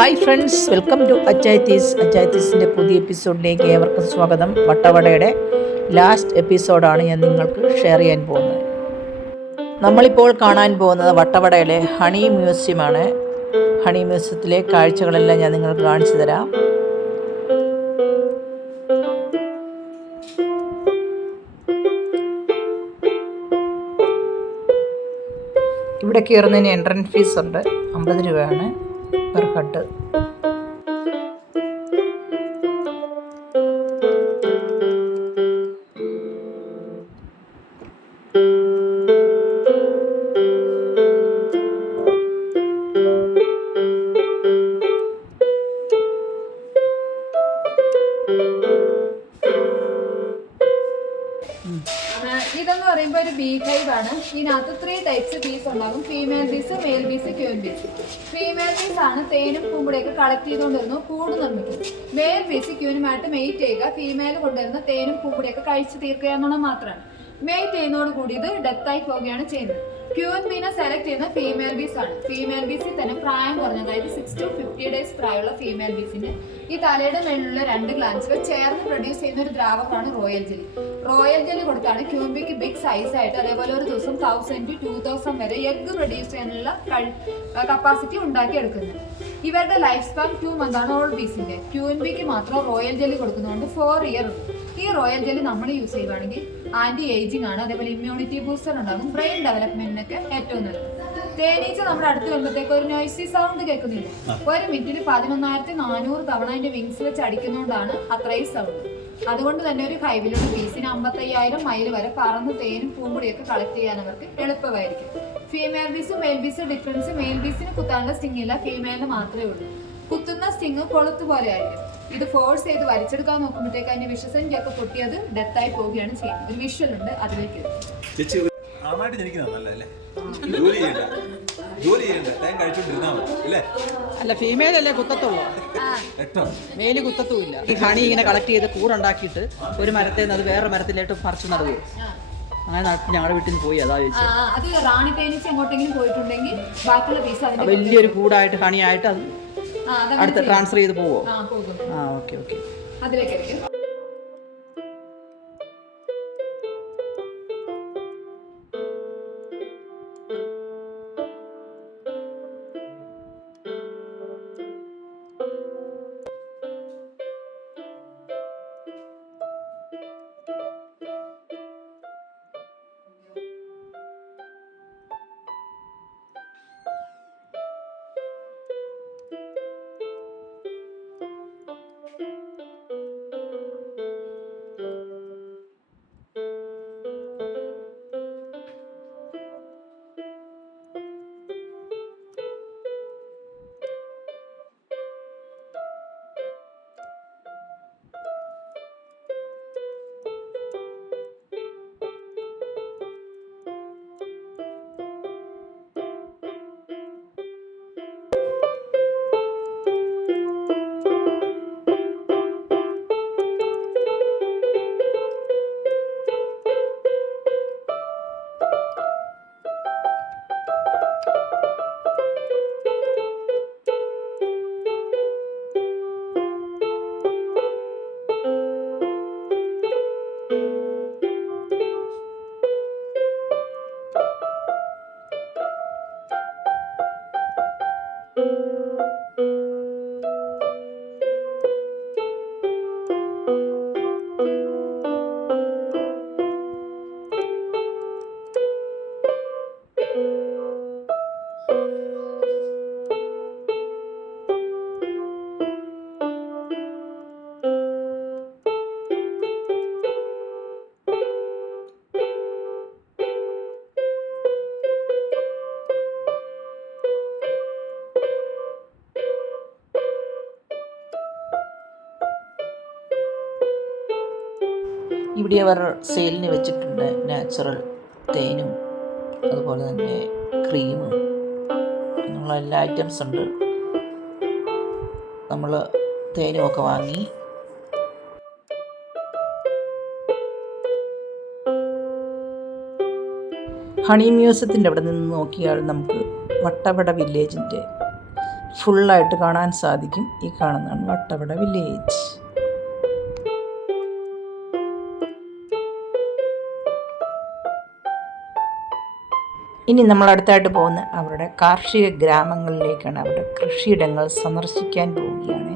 Hi friends welcome to Achayathees അച്ചായത്തീസിന്റെ പുതിയ എപ്പിസോഡിലേക്ക് ഏവർക്കും സ്വാഗതം. വട്ടവടയുടെ ലാസ്റ്റ് എപ്പിസോഡാണ് ഞാൻ നിങ്ങൾക്ക് ഷെയർ ചെയ്യാൻ പോകുന്നത്. നമ്മളിപ്പോൾ കാണാൻ പോകുന്നത് വട്ടവടയിലെ ഹണി മ്യൂസിയമാണ്. ഹണി മ്യൂസിയത്തിലെ കാഴ്ചകളെല്ലാം ഞാൻ നിങ്ങൾക്ക് കാണിച്ചു തരാം. ഇവിടെ കയറുന്നതിന് എൻട്രൻസ് ഫീസ് ഉണ്ട് അമ്പത് രൂപയാണ്. பெருகட்டு ഇതെന്ന് പറയുമ്പോൾ ഒരു ബീ ഹൈവ് ആണ്. ഇതിനകത്ത് ത്രീ ടൈപ്സ് ബീസ് ഉണ്ടാകും. Female bees male bees queen bees female bees ആണ് തേനും പൂമ്പുടെയൊക്കെ കളക്ട് ചെയ്തുകൊണ്ടിരുന്നു കൂട് നിർമ്മിക്കും മെയിൽ ബീസ് ക്യൂനുമായിട്ട് മെയ്റ്റ് ചെയ്യുക ഫീമെയിൽ കൊണ്ടുവരുന്ന തേനും പൂമ്പുടെയൊക്കെ കഴിച്ച് തീർക്കുക എന്നുള്ളത് മാത്രമാണ്. മെയ്റ്റ് ചെയ്യുന്നതോട് കൂടി ഇത് ഡെത്തായി പോവുകയാണ് ചെയ്യുന്നത്. ക്യൂൻ ബീനെ സെലക്ട് ചെയ്യുന്ന ഫീമെയിൽ ബീസ് ആണ്. ഫീമെയിൽ ബീസിൽ തന്നെ പ്രായം കുറഞ്ഞ അതായത് സിക്സ് ടു ഫിഫ്റ്റി ഡേയ്സ് പ്രായമുള്ള ഫീമെയിൽ ബീസിന്റെ ഈ തലയുടെ മേളിലുള്ള രണ്ട് ഗ്ലാൻസുകൾ ചേർന്ന് പ്രൊഡ്യൂസ് ചെയ്യുന്ന ഒരു ദ്രാവകമാണ് റോയൽ ജെല്ലി റോയൽ ജെല്ലി കൊടുത്താണ് ക്യൂബിക്ക് ബിഗ് സൈസ് ആയിട്ട് അതേപോലെ ഒരു ദിവസം തൗസൻഡ് ടു തൗസൻഡ് വരെ എഗ് പ്രൊഡ്യൂസ് ചെയ്യാനുള്ള കപ്പാസിറ്റി ഉണ്ടാക്കിയെടുക്കുന്നത്. ഇവരുടെ ലൈഫ് സ്പാൻ ടു മന്ത് ആണ് ക്യൂ ബീസിന്റെ ക്യൂൻബിക്ക് മാത്രം റോയൽ ജെല്ലി കൊടുക്കുന്നതുകൊണ്ട് ഫോർ ഇയർ ഈ റോയൽ ജെല്ലി നമ്മൾ യൂസ് ചെയ്യുവാണെങ്കിൽ ആന്റി ഏജിങ് ആണ്. അതേപോലെ ഇമ്മ്യൂണിറ്റി ബൂസ്റ്റർ ഉണ്ടാകും. ബ്രെയിൻ ഡെവലപ്മെന്റിനൊക്കെ ഏറ്റവും നല്ലത്. തേനീച്ച നമ്മുടെ അടുത്ത് വരുമ്പോഴത്തേക്ക് ഒരു നോയ്സി സൗണ്ട് കേൾക്കുന്നില്ല. ഒരു മിനിറ്റിൽ പതിനൊന്നായിരത്തി നാനൂറ് തവണ അതിന്റെ വിങ്സ് വെച്ച് അടിക്കുന്നതുകൊണ്ടാണ് അത്രയും സൗണ്ട് അതുകൊണ്ട് തന്നെ ഒരു ഹൈവിലുള്ള പീസിന് അമ്പത്തയ്യായിരം മൈൽ വരെ പറന്ന് തേനും പൂമ്പൊടിയൊക്കെ കളക്ട് ചെയ്യാൻ അവർക്ക് എളുപ്പമായിരിക്കും. ഫീമെയിൽ ബീസും മെയിൽ ബീസും ഡിഫറൻസ് മെയിൽ ബീസിന് കുത്താനുള്ള സ്റ്റിംഗ് ഇല്ല. ഫീമെയിലിന് മാത്രമേ ഉള്ളൂ. കുത്തുന്ന സ്റ്റിങ് കൊളുത്ത് പോലെ ആയിരിക്കും ഇത് ഫോഴ്സ് ചെയ്ത് വലിച്ചെടുക്കാൻ നോക്കുമ്പോഴത്തേക്ക് അതിന്റെ വിഷസംഖ്യയൊക്കെ പൊട്ടിയത് ഡെത്തായി പോവുകയാണ് ചെയ്യുന്നത്. ഒരു വിഷ്വൽ ഉണ്ട് അതിലേക്ക് ചേച്ചി ഒരു ആണായിട്ട് ജനിക്കുന്നത് നല്ലതല്ലേ? ജോലി ചെയ്യണ്ട. ജോലി ചെയ്യണ്ട. തേൻ കഴിച്ചോണ്ടിരുന്നാ മതി അല്ലേ? അല്ല ഫീമെയിൽ അല്ലേ കുത്തത്തുള്ളൂ? മെയിൽ കുത്തത്തുമില്ല. ഈ ഹണി ഇങ്ങനെ കളക്ട് ചെയ്ത് കൂടുണ്ടാക്കിയിട്ട് ഒരു മരത്തിൽ നിന്ന് അത് വേറെ മരത്തിലോട്ട് പറിച്ചു നടുകയും അങ്ങനെ ഞങ്ങളുടെ വീട്ടിൽ നിന്ന് പോയി അതാ ചോദിച്ചു. ചോദിച്ചത് ആ, അത് റാണി തേനീച്ച എങ്ങോട്ടെങ്കിലും പോയിട്ടുണ്ടെങ്കിൽ ബാക്കിയുള്ള പീസ് വലിയൊരു കൂടായിട്ട് ഹണിയായിട്ട് അത് അടുത്ത്. ട്രാൻസ്ഫർ ചെയ്ത് പോവോ? ആ ഓക്കെ ഓക്കെ. അതിലേക്ക് ഇവിടെ അവർ സെയിലിന് വെച്ചിട്ടുണ്ട് നാച്ചുറൽ തേനും അതുപോലെ തന്നെ ക്രീമും. അങ്ങനെയുള്ള എല്ലാ ഐറ്റംസ് ഉണ്ട്. നമ്മൾ തേനും ഒക്കെ വാങ്ങി. ഹണി മ്യൂസിയത്തിന്റെ അവിടെ നിന്ന് നോക്കിയാൽ നമുക്ക് വട്ടവട വില്ലേജിന്റെ ഫുള്ളായിട്ട് കാണാൻ സാധിക്കും ഈ കാണുന്നതാണ് വട്ടവട വില്ലേജ്. ഇനി നമ്മൾ അടുത്തായിട്ട് പോകുന്ന അവരുടെ കാർഷിക ഗ്രാമങ്ങളിലേക്കാണ് അവരുടെ കൃഷിയിടങ്ങൾ സന്ദർശിക്കാൻ പോവുകയാണ്.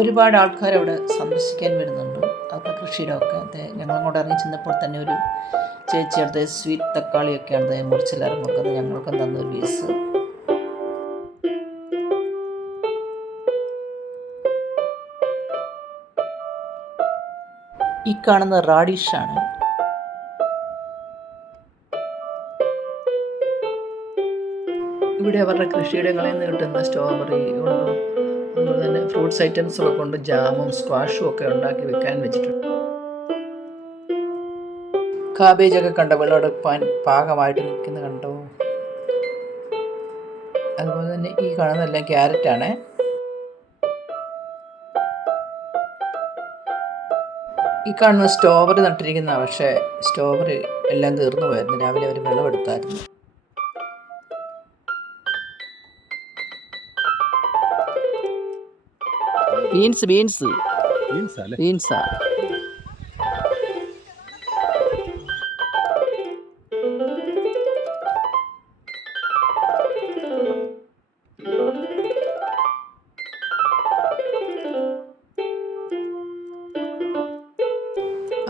ഒരുപാട് ആൾക്കാർ അവിടെ സന്ദർശിക്കാൻ വരുന്നുണ്ട്. അവരുടെ കൃഷിയുടെ ഒക്കെ അത് ഞങ്ങളങ്ങോട്ട് ഇറങ്ങി ചെന്നപ്പോൾ തന്നെ ഒരു ചേച്ചി അടുത്ത് സ്വീറ്റ് തക്കാളിയൊക്കെയാണ് അടുത്ത് മുറിച്ചെല്ലാവരും വെക്കുന്നത് ഞങ്ങൾക്കും തന്നൊരു പീസ് ഈ കാണുന്ന റാഡിഷാണ്. ഇവിടെ അവരുടെ കൃഷിയിടങ്ങളിൽ നിന്ന് കിട്ടുന്ന സ്ട്രോബെറി കൊണ്ടും അതുപോലെ തന്നെ ഫ്രൂട്ട്സ് ഐറ്റംസൊക്കെ കൊണ്ട് ജാമും സ്ക്വാഷും ഒക്കെ ഉണ്ടാക്കി വെക്കാൻ വെച്ചിട്ടുണ്ട്. കാബേജൊക്കെ കണ്ട വിളവെടുപ്പാൻ പാകമായിട്ട് നിൽക്കുന്ന കണ്ടോ? അതുപോലെ തന്നെ ഈ കാണുന്നതെല്ലാം ക്യാരറ്റാണ് ഈ കാണുന്ന സ്ട്രോബറി നട്ടിരിക്കുന്ന പക്ഷേ സ്ട്രോബറി എല്ലാം തീർന്നു പോയിരുന്നു രാവിലെ അവർ വിളവെടുത്തായിരുന്നു ബീൻസ് ബീൻസ് ബീൻസാ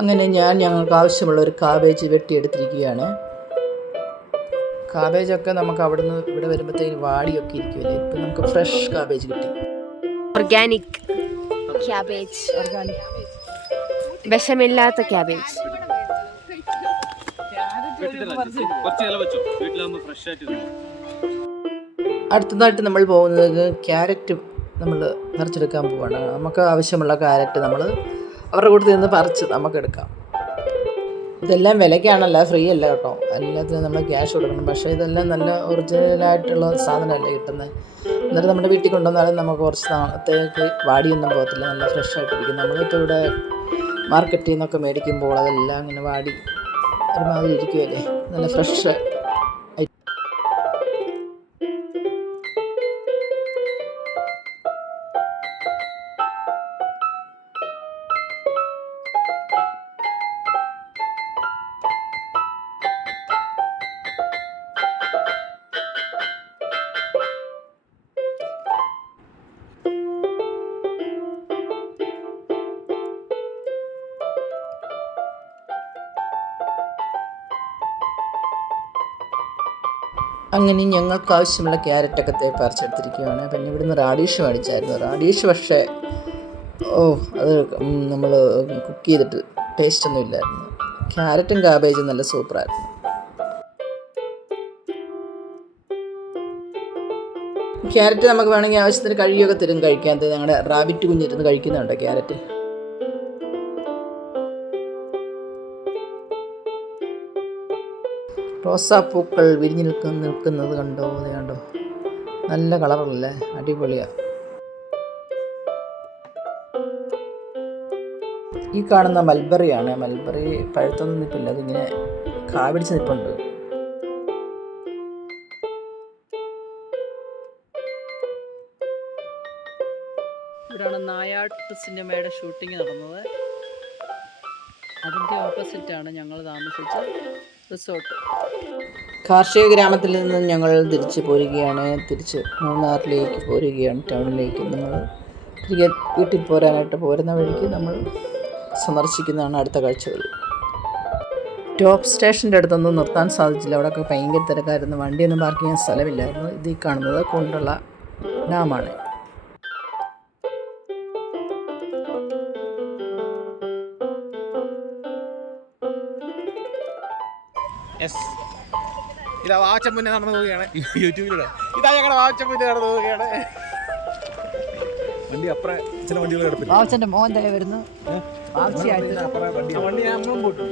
അങ്ങനെ ഞാൻ ഞങ്ങൾക്ക് ആവശ്യമുള്ള ഒരു കാബേജ് വെട്ടിയെടുത്തിരിക്കുകയാണ്. കാബേജൊക്കെ നമുക്ക് അവിടുന്ന് ഇവിടെ വരുമ്പോഴത്തേക്ക് വാടിയൊക്കെ ഇരിക്കുമല്ലേ ഇപ്പം നമുക്ക് ഫ്രഷ് കാബേജ് കിട്ടി. ഓർഗാനിക് ക്യാബേജ് വിഷമില്ലാത്ത ക്യാബേജ്. അടുത്തതായിട്ട് നമ്മൾ പോകുന്നത് ക്യാരറ്റ് നമ്മൾ പറിച്ചെടുക്കാൻ പോവാണ്. നമുക്ക് ആവശ്യമുള്ള ക്യാരറ്റ് നമ്മൾ അവരുടെ കൂട്ടത്തിൽ നിന്ന് പറിച്ച് നമുക്ക് എടുക്കാം. ഇതെല്ലാം വിലയ്ക്കാണല്ല ഫ്രീ അല്ല കേട്ടോ. എല്ലാത്തിനും നമ്മൾ ക്യാഷ് കൊടുക്കണം. പക്ഷേ ഇതെല്ലാം നല്ല ഒറിജിനലായിട്ടുള്ള സാധനമല്ലേ കിട്ടുന്നത് എന്നിട്ട് നമ്മുടെ വീട്ടിൽ കൊണ്ടുവന്നാലും നമുക്ക് കുറച്ച് നാളത്തേക്ക് വാടിയൊന്നും പോകത്തില്ല. നല്ല ഫ്രഷ് ആയിട്ടിരിക്കും. നമ്മളിപ്പോൾ ഇവിടെ മാർക്കറ്റിൽ നിന്നൊക്കെ മേടിക്കുമ്പോൾ അതെല്ലാം ഇങ്ങനെ വാടി ഒരുമാതിരി ഇരിക്കുമല്ലേ നല്ല ഫ്രഷ് അങ്ങനെ ഞങ്ങൾക്ക് ആവശ്യമുള്ള ക്യാരറ്റൊക്കെ തേ പറിച്ചെടുത്തിരിക്കുകയാണ് പിന്നെ ഇവിടുന്ന് റാഡീഷ് മേടിച്ചായിരുന്നു. റാഡീഷ് പക്ഷേ ഓ അത് നമ്മൾ കുക്ക് ചെയ്തിട്ട് ടേസ്റ്റ് ഒന്നും ഇല്ലായിരുന്നു. ക്യാരറ്റും കാബേജും നല്ല സൂപ്പറായിരുന്നു. ക്യാരറ്റ് നമുക്ക് വേണമെങ്കിൽ ആവശ്യത്തിന് കഴുകിയൊക്കെ തരും കഴിക്കാൻ. ഞങ്ങളുടെ റാബിറ്റ് കുഞ്ഞിരുന്ന് കഴിക്കുന്നുണ്ട് ക്യാരറ്റ്. റോസാപ്പൂക്കൾ വിരിഞ്ഞു നിൽക്കുന്ന നിൽക്കുന്നത് കണ്ടോ? അത് കണ്ടോ? നല്ല കളറല്ലേ? അടിപൊളിയാണ് ഈ കാണുന്ന മൽബറിയാണ്. മൽബറി പഴുത്തൊന്നും നിൽപ്പില്ല അതിങ്ങനെ കാവിടിച്ച് നിൽപ്പുണ്ട് ഇവിടെയാണ് നായാട്ട് സിനിമയുടെ ഷൂട്ടിംഗ് നടന്നത്. അതിന്റെ ഓപ്പോസിറ്റാണ് ഞങ്ങൾ താമസിച്ച റിസോർട്ട്. കാർഷിക ഗ്രാമത്തിൽ നിന്ന് ഞങ്ങൾ തിരിച്ച് പോരുകയാണ്. തിരിച്ച് മൂന്നാറിലേക്ക് പോരുകയാണ് ടൗണിലേക്ക്. നമ്മൾ തിരികെ വീട്ടിൽ പോരാനായിട്ട് പോരുന്ന വഴിക്ക് നമ്മൾ സന്ദർശിക്കുന്നതാണ് അടുത്ത കാഴ്ചകൾ ടോപ്പ് സ്റ്റേഷന്റെ അടുത്തൊന്നും നിർത്താൻ സാധിച്ചില്ല. അവിടെയൊക്കെ ഭയങ്കര തിരക്കായിരുന്നു. വണ്ടിയൊന്നും പാർക്ക് ചെയ്യാൻ സ്ഥലമില്ലായിരുന്നു. ഇത് കാണുന്നത് കൊണ്ടുള്ള ഡാമാണ്. ഇതാ വാച്ചം മുന്നേ നടന്നു പോവുകയാണ്. യൂട്യൂബിലൂടെ. ഇതാ ഞങ്ങളുടെ വാച്ചം മുന്നേ നടന്നു പോവുകയാണ്. വണ്ടി അപ്പുറം ചില വണ്ടികൾ കിടപ്പില്ല ബാബച്ചന്റെ മോൻ ദയ വരുന്നു ബാബച്ചിയായിട്ട് അപ്പുറം വണ്ടി വണ്ടി ഞാൻ അമ്മ പോട്ടു.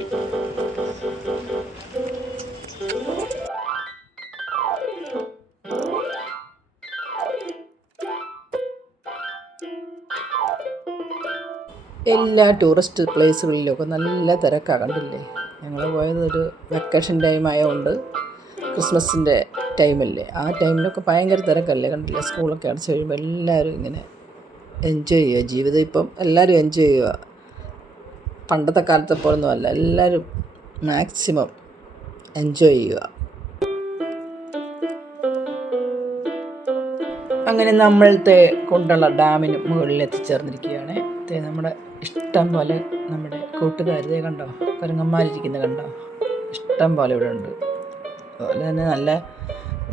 എല്ലാ ടൂറിസ്റ്റ് പ്ലേസുകളിലൊക്കെ നല്ല തിരക്കാണ് കണ്ടില്ലേ? ഞങ്ങൾ പോയത് ഒരു വെക്കേഷൻ ടൈം ആയതുകൊണ്ട് ക്രിസ്മസിന്റെ ടൈമല്ലേ ആ ടൈമിലൊക്കെ ഭയങ്കര തിരക്കല്ലേ? കണ്ടില്ലേ? സ്കൂളൊക്കെ അടച്ചു കഴിയുമ്പോൾ എല്ലാവരും ഇങ്ങനെ എൻജോയ് ചെയ്യുക ജീവിതം ഇപ്പം എല്ലാവരും എൻജോയ് ചെയ്യുക പണ്ടത്തെ കാലത്തെ പോലൊന്നും അല്ല. എല്ലാവരും മാക്സിമം എൻജോയ് ചെയ്യുക അങ്ങനെ നമ്മളത്തെ കൊണ്ടുള്ള ഡാമിന് മുകളിൽ എത്തിച്ചേർന്നിരിക്കുകയാണ് നമ്മുടെ ഇഷ്ടം പോലെ നമ്മുടെ കൂട്ടുകാരതേ കണ്ടോ? കുരങ്ങന്മാരിരിക്കുന്ന കണ്ടോ? ഇഷ്ടം പോലെ ഇവിടെ ഉണ്ട്. അതുപോലെ തന്നെ നല്ല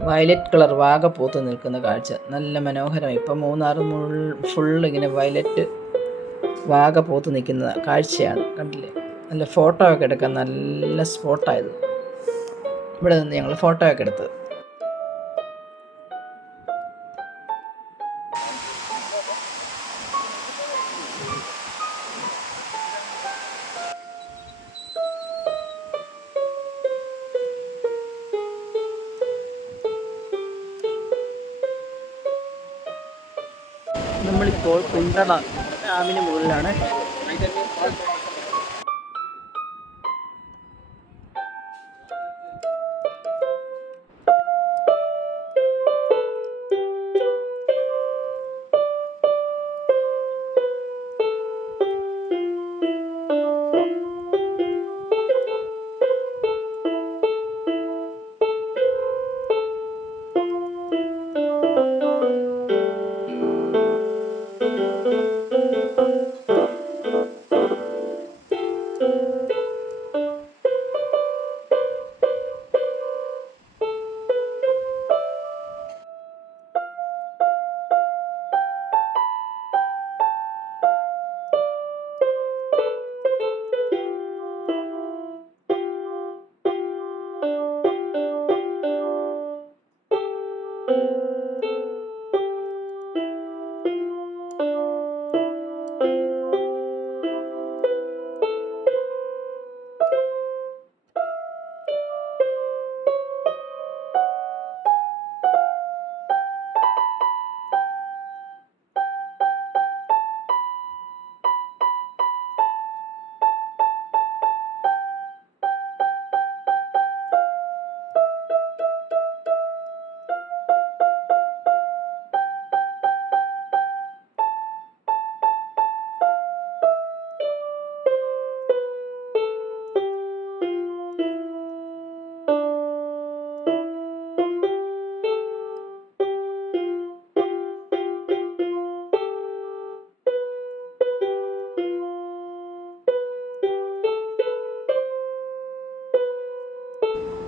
വയലറ്റ് കളർ വാഗ പൂത്ത് നിൽക്കുന്ന കാഴ്ച. നല്ല മനോഹരം ഇപ്പം മൂന്നാറ് മുൾ ഫുൾ ഇങ്ങനെ വയലറ്റ് വാഗ പൂത്ത് നിൽക്കുന്ന കാഴ്ചയാണ്. കണ്ടില്ലേ? നല്ല ഫോട്ടോ ഒക്കെ എടുക്കാൻ നല്ല സ്പോട്ടായത് ഇവിടെ നിന്ന് ഞങ്ങൾ ഫോട്ടോ ഒക്കെ എടുത്തത്. നമ്മളിപ്പോൾ കുണ്ടള ഡാമിന് മുകളിലാണ്.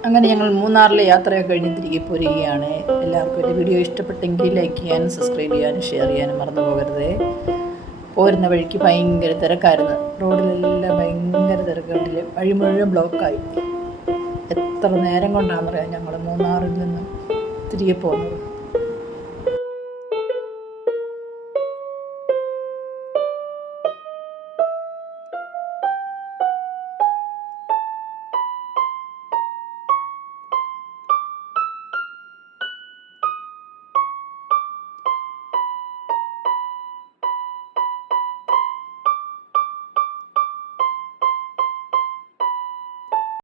അങ്ങനെ ഞങ്ങൾ മൂന്നാറിലെ യാത്രയൊക്കെ കഴിഞ്ഞ് തിരികെ പോരുകയാണ്. എല്ലാവർക്കും എന്റെ വീഡിയോ ഇഷ്ടപ്പെട്ടെങ്കിൽ ലൈക്ക് ചെയ്യാനും സബ്സ്ക്രൈബ് ചെയ്യാനും ഷെയർ ചെയ്യാനും മറന്നു പോകരുതേ. പോരുന്ന വഴിക്ക് ഭയങ്കര തിരക്കായിരുന്നു. റോഡിലെല്ലാം ഭയങ്കര തിരക്കുണ്ടിൽ വഴി മുഴുവൻ ബ്ലോക്കായി എത്ര നേരം കൊണ്ടാണെന്നറിയാം ഞങ്ങൾ മൂന്നാറിൽ നിന്ന് തിരികെ പോകുന്നത്.